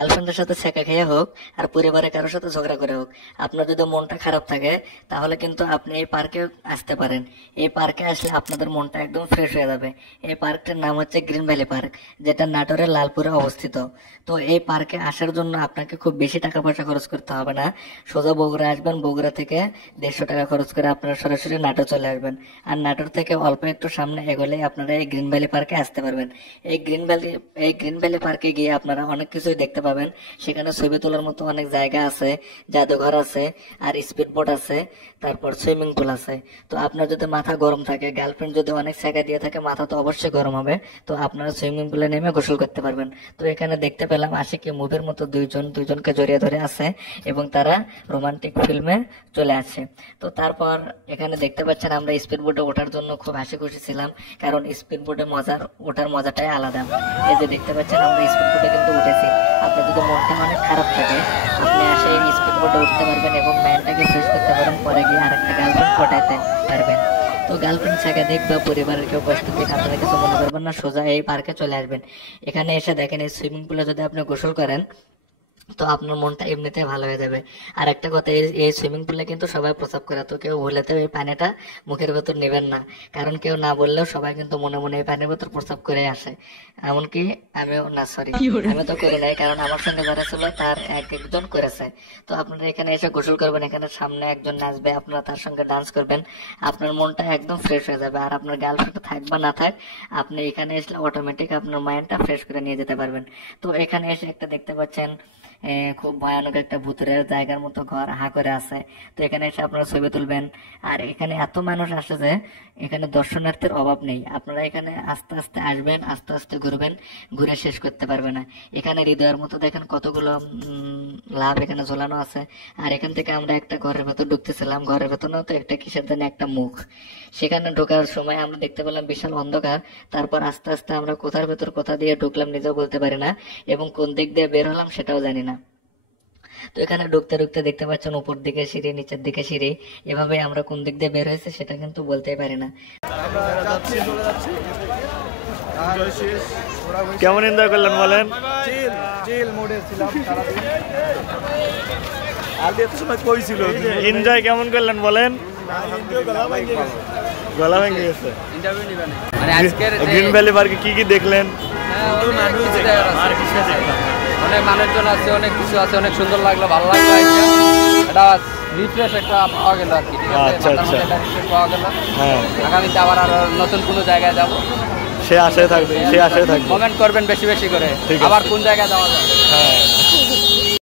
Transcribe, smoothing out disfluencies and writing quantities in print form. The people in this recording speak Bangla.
গার্লফ্রেন্ডের সাথে ছেঁকা খেয়ে হোক আর পরিবারের কারোর সাথে ঝগড়া করে হোক, আপনার যদি মনটা খারাপ থাকে তাহলে কিন্তু আপনি এই পার্কে আসতে পারেন। এই পার্কে আসলে আপনাদের মনটা একদম ফ্রেশ হয়ে যাবে। এই পার্কটার নাম হচ্ছে গ্রিন ভ্যালি পার্ক, যেটা নাটোরের লালপুরে অবস্থিত। তো এই পার্কে আসার জন্য আপনাকে খুব বেশি টাকা পয়সা খরচ করতে হবে না। সোজা বগুড়া আসবেন, বগুড়া থেকে 150 টাকা খরচ করে আপনারা সরাসরি নাটোর চলে আসবেন। আর নাটোর থেকে অল্প একটু সামনে এগোলেই আপনারা এই গ্রিন ভ্যালি পার্কে আসতে পারবেন। এই গ্রিন ভ্যালি পার্কে গিয়ে আপনারা অনেক কিছুই দেখতে পাবেন। সেখানে ছবি তোলার মতো অনেক জায়গা আছে, জাদুঘর আছে, আর স্পিড বোট আছে, তারপর সুইমিং পুল আছে। তো আপনার যদি মাথা গরম থাকে, গার্লফ্রেন্ড যদি অনেক ছেঁকা দিয়ে থাকে, মাথা তো অবশ্যই গরম হবে। তো আপনারা সুইমিং পুলে নেমে গোসল করতে পারবেন। তো এখানে দেখতে পেলাম আশিকি মুভির মতো দুইজনকে জড়িয়ে ধরে আছে এবং তারা রোমান্টিক ফিল্মে চলে আসছে। তো তারপর এখানে দেখতে পাচ্ছেন আমরা স্পিড বোটে ওঠার জন্য খুব হাসি খুশি ছিলাম, কারণ স্পিড বোটে ওঠার মজাটাই আলাদা। এই যে দেখতে পাচ্ছেন আমরা স্পিড বোটে কিন্তু উঠেছি। আপনার যদি মনটা অনেক খারাপ থাকে, আপনি আসে এই স্পিড বোটে উঠতে পারবেন এবং মাইন্ডটাকে ফ্রেশ করতে পারেন, পরে গিয়ে আরেকটা গার্লফ্রেন্ড পটাইতে পারবেন। তো গার্লফ্রেন্ড ছেঁকা দিক বা পরিবারের কেউ কষ্ট দিক আপনারা কিছু মনে করবেন না, সোজা এই পার্কে চলে আসবেন। এখানে এসে দেখেন এই সুইমিং পুলে যদি আপনি গোসল করেন তো আপনার মনটা এমনিতে ভালো হয়ে যাবে। আর একটা কথা, এই সুইমিং পুলে কিন্তু সবাই প্রস্রাব করে, তো কেউ ভুলেতেও এই পানিটা মুখের ভেতর নেবেন না, কারণ কেউ না বললেও সবাই কিন্তু মনে মনে এই পানির ভেতর প্রস্রাব করে আসে। এমনকি আমিও না, সরি আমি তো করি নাই, কারণ আমার সঙ্গে যারা ছিল তার একজন করেছে। তো আপনারা এখানে এসে গোসল করবেন, এখানে সামনে একজন নাচবে, আপনারা তার সঙ্গে ডান্স করবেন, আপনার মনটা একদম ফ্রেশ হয়ে যাবে। আর আপনার গার্লফ্রেন্ড থাক বা না থাক, আপনি এখানে এসে অটোমেটিক আপনার মাইন্ডটা ফ্রেশ করে নিয়ে যেতে পারবেন। তো এখানে এসে একটা দেখতে পাচ্ছেন খুব ভয়ানক একটা ভুতুরের জায়গার মতো ঘর হা করে আছে। তো এখানে এসে আপনারা ছবি তুলবেন। আর এখানে এত মানুষ আসে যে এখানে দর্শনার্থীর অভাব নেই। আপনারা এখানে আস্তে আস্তে আসবেন, আস্তে আস্তে ঘুরবেন, ঘুরে শেষ করতে পারবে না। এখানে হৃদয়ের মতো দেখেন কতগুলো লাভ এখানে ঝোলানো আছে। আর এখান থেকে আমরা একটা ঘরের ভেতর ঢুকতেছিলাম, ঘরের ভেতর না তো একটা কিসের জন্য একটা মুখ। সেখানে ঢোকার সময় আমরা দেখতে পেলাম বিশাল অন্ধকার। তারপর আস্তে আস্তে আমরা কোথার ভেতর কোথা দিয়ে ঢুকলাম নিজেও বলতে পারি না, এবং কোন দিক দিয়ে বের হলাম সেটাও জানি না। তো এখানে ঢুকতে ঢুকতে দেখতে পাচ্ছেন উপর দিকে সিঁড়ি, নিচের দিকে সিঁড়ি, এভাবে আমরা কোন দিক দিয়ে বের হয়েছে সেটা কিন্তু বলতেই পারি না। কেমন এনজয় করলেন বলেন? এনজয় কেমন করলেন বলেন? গলা ভেঙে গেছে। গ্রিন ভ্যালি পার্কে কি কি দেখলেন? অনেক মানুষজন আছে, অনেক কিছু আছে, অনেক সুন্দর লাগলো, ভালো লাগলো। এটা রিফ্রেশ একটা পাওয়া গেল আর কি। আচ্ছা আচ্ছা, পাওয়া গেল। হ্যাঁ, আগামীতে আবার আর নতুন কোনো জায়গায় যাবো, সে আশায় থাকবে, সে আশায় থাকবে। কমেন্ট করবেন বেশি বেশি করে, আবার কোন জায়গায় যাওয়া যাবে। হ্যাঁ।